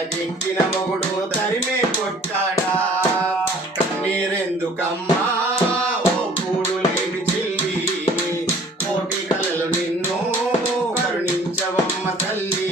తలకెక్కిన మొగుడు తరిమే కొట్టాడా కన్నీరెందుకమ్మా ఓ కూడు లేని చెల్లి కోటి కలలు నిన్ను కరుణించవమ్మ తల్లి